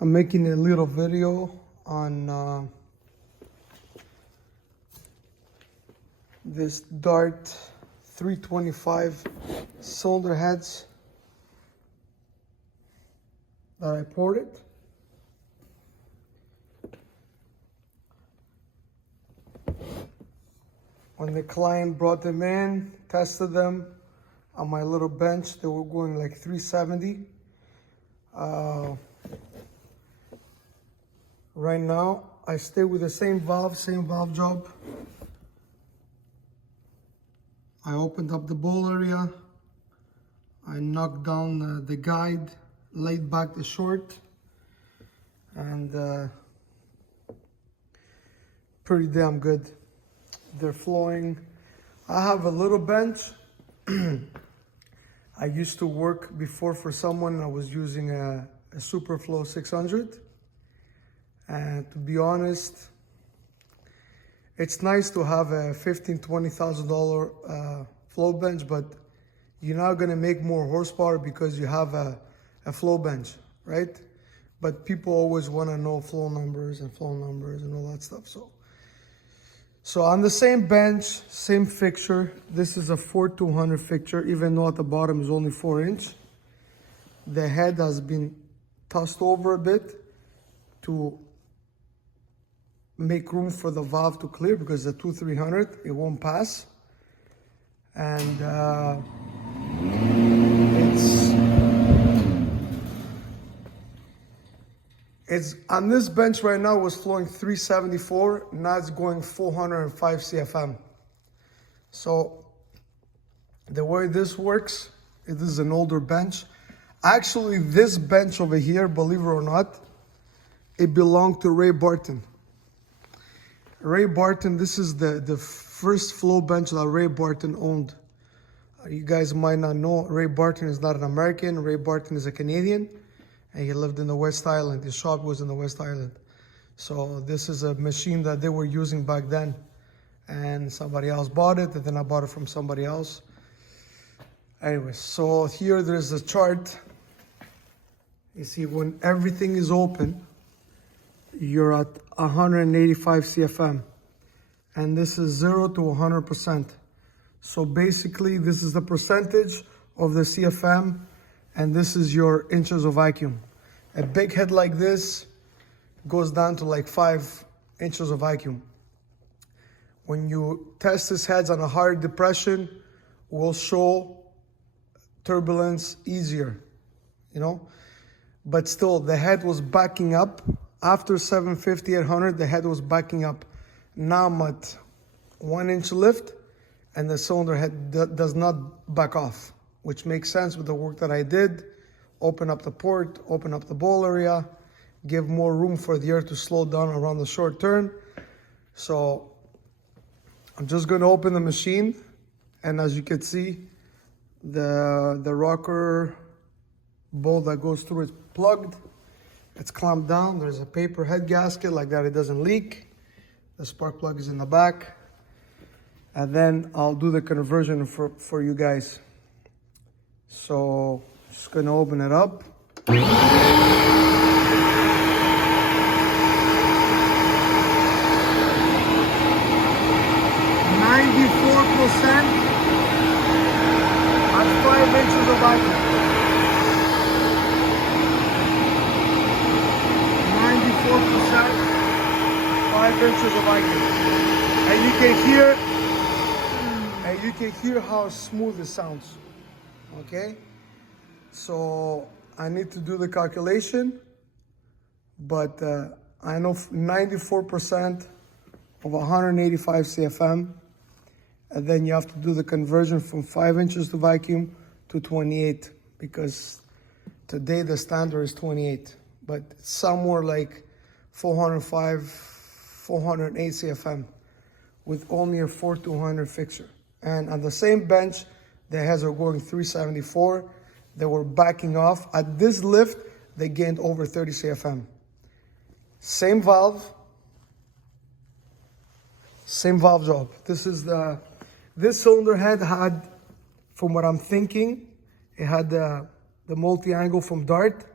I'm making a little video on this Dart 325 cylinder heads that I ported. When the client brought them in, tested them on my little bench, they were going like 370. Right now, I stay with the same valve job. I opened up the bowl area. I knocked down the guide, laid back the short, and pretty damn good. They're flowing. I have a little bench. I used to work before for someone. I was using a Superflow 600. And to be honest, it's nice to have a $15,000-$20,000 flow bench, but you're not gonna make more horsepower because you have a flow bench, right? But people always wanna know flow numbers and all that stuff. So on the same bench, same fixture, this is a 4200 fixture, even though at the bottom is only 4-inch. The head has been tossed over a bit to make room for the valve to clear because the 2300, it won't pass. And it's on this bench right now was flowing 374, now it's going 405 CFM. So the way this works, it is an older bench. Actually, this bench over here, believe it or not, it belonged to Ray Barton. Ray Barton, this is the first flow bench that Ray Barton owned. You guys might not know, Ray Barton is not an American. Ray Barton is a Canadian, and he lived in the West Island. His shop was in the West Island. So this is a machine that they were using back then. And somebody else bought it, and then I bought it from somebody else. Anyway, so here there's a chart. You see, when everything is open, you're at 185 CFM, and this is 0 to 100%. So basically, this is the percentage of the CFM, and this is your inches of vacuum. A big head like this goes down to like 5 inches of vacuum. When you test this heads on a higher depression, will show turbulence easier, you know? But still, the head was backing up. After 750, 800, the head was backing up. Now I'm at 1-inch lift, and the cylinder head does not back off, which makes sense with the work that I did. Open up the port, open up the bowl area, give more room for the air to slow down around the short turn. So I'm just gonna open the machine, and as you can see, the rocker bowl that goes through is plugged. It's clamped down. There's a paper head gasket like that, it doesn't leak. The spark plug is in the back. And then I'll do the conversion for you guys. So just gonna open it up. 94% at 5 inches of vacuum. 5 inches of vacuum, and you can hear how smooth it sounds. Okay, so I need to do the calculation, but I know 94% of 185 CFM, and then you have to do the conversion from 5 inches to vacuum to 28, because today the standard is 28, but somewhere like 405, 408 CFM with only a 4200 fixture. And on the same bench, the heads are going 374. They were backing off. At this lift, they gained over 30 CFM. Same valve job. This cylinder head had, from what I'm thinking, it had the multi-angle from Dart.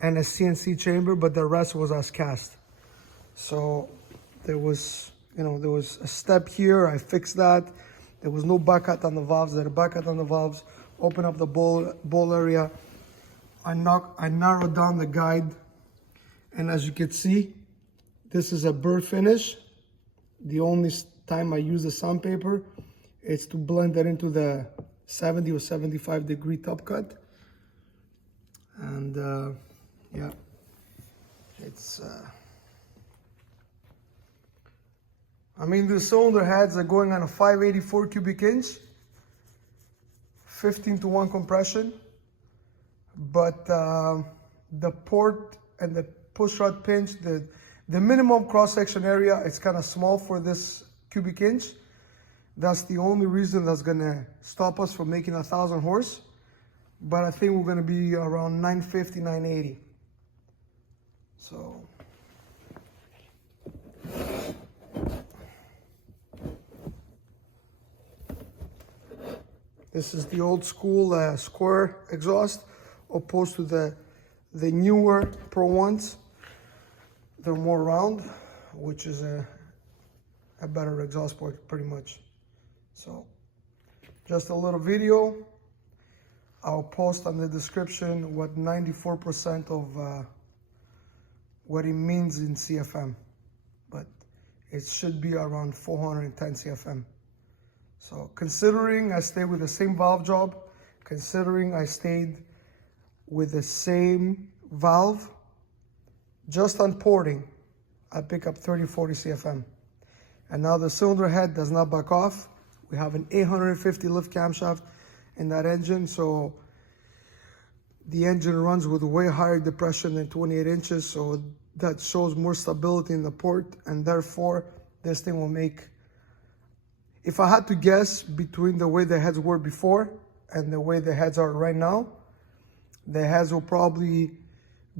and a CNC chamber, but the rest was as cast. So there was, there was a step here. I fixed that. There was no back cut on the valves. There are back cut on the valves. Open up the bowl area. I narrowed down the guide, and as you can see, this is a burr finish. The only time I use the sandpaper is to blend that into the 70 or 75 degree top cut. And yeah, it's I mean, the cylinder heads are going on a 584 cubic inch, 15:1 compression, but the port and the push rod pinch, the minimum cross-section area is kind of small for this cubic inch. That's the only reason that's gonna stop us from making 1,000 horse. But I think we're gonna be around 950, 980. So. This is the old school square exhaust, opposed to the newer Pro ones. They're more round, which is a better exhaust port, pretty much. So, just a little video. I'll post on the description what 94% of what it means in CFM, but it should be around 410 CFM. So considering I stayed with the same valve job, considering I stayed with the same valve, just on porting, I pick up 30-40 CFM. And now the cylinder head does not back off. We have an 850 lift camshaft in that engine, so the engine runs with way higher depression than 28 inches, so that shows more stability in the port, and therefore this thing will make, if I had to guess between the way the heads were before and the way the heads are right now, the heads will probably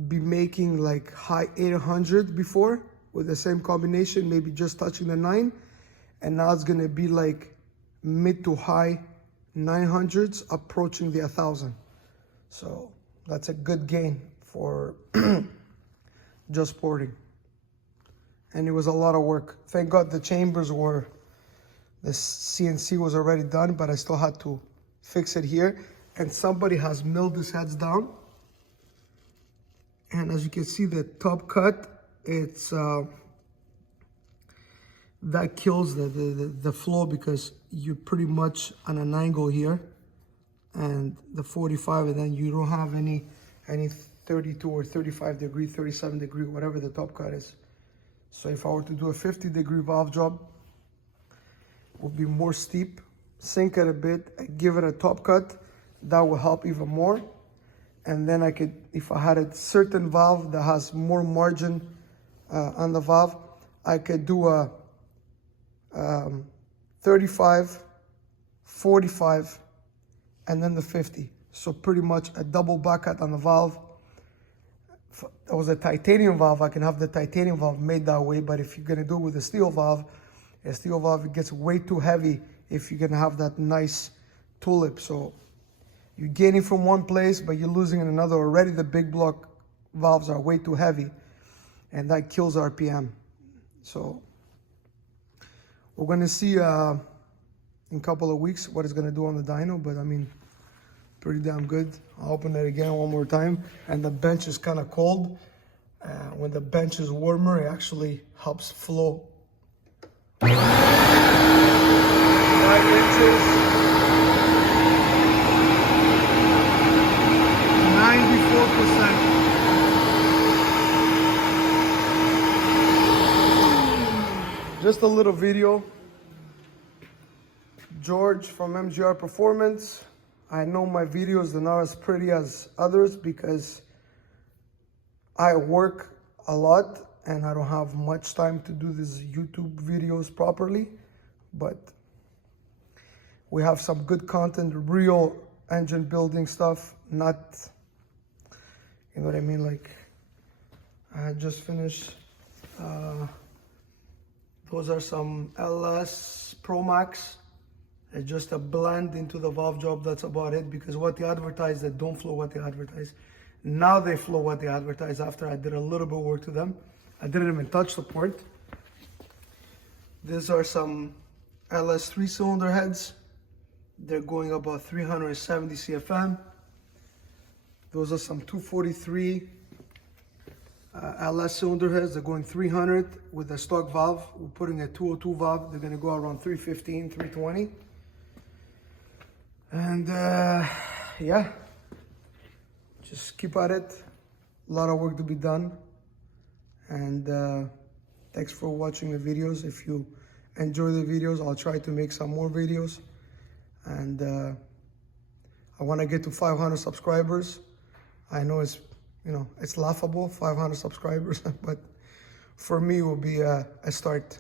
be making like high 800 before with the same combination, maybe just touching the 9, and now it's gonna be like mid to high 900s approaching the 1,000. So that's a good gain for just porting. And it was a lot of work. Thank God the chambers were, the CNC was already done, but I still had to fix it here. And somebody has milled these heads down. And as you can see, the top cut, it's that kills the flow, because you're pretty much on an angle here, and the 45, and then you don't have any 32 or 35 degree, 37 degree, whatever the top cut is. So if I were to do a 50 degree valve job, it would be more steep, sink it a bit, give it a top cut. That will help even more. And then I could, if I had a certain valve that has more margin on the valve, I could do a 35, 45, and then the 50. So pretty much a double back cut on the valve. If that was a titanium valve, I can have the titanium valve made that way. But if you're gonna do it with a steel valve, it gets way too heavy if you're gonna have that nice tulip. So you're gaining from one place, but you're losing in another. Already the big block valves are way too heavy, and that kills RPM. So we're gonna see in a couple of weeks what it's gonna do on the dyno, but I mean, pretty damn good. I'll open it again one more time. And the bench is kind of cold. When the bench is warmer, it actually helps flow. 5 inches. 94%. Just a little video. George from MGR Performance. I know my videos are not as pretty as others because I work a lot and I don't have much time to do these YouTube videos properly, but we have some good content, real engine building stuff, not, you know what I mean? Like, I just finished, those are some LS Pro Max. It's just a blend into the valve job, that's about it, because what they advertise, they don't flow what they advertise. Now they flow what they advertise after I did a little bit of work to them. I didn't even touch the port. These are some LS 3-cylinder heads. They're going about 370 CFM. Those are some 243 LS cylinder heads. They're going 300 with a stock valve. We're putting a 202 valve. They're gonna go around 315, 320. And yeah, just keep at it. A lot of work to be done. And thanks for watching the videos. If you enjoy the videos, I'll try to make some more videos. And I want to get to 500 subscribers. I know it's, you know, it's laughable, 500 subscribers, but for me it will be a start.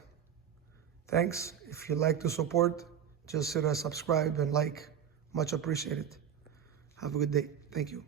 Thanks. If you like to support, just hit a subscribe and like. Much appreciated. Have a good day. Thank you.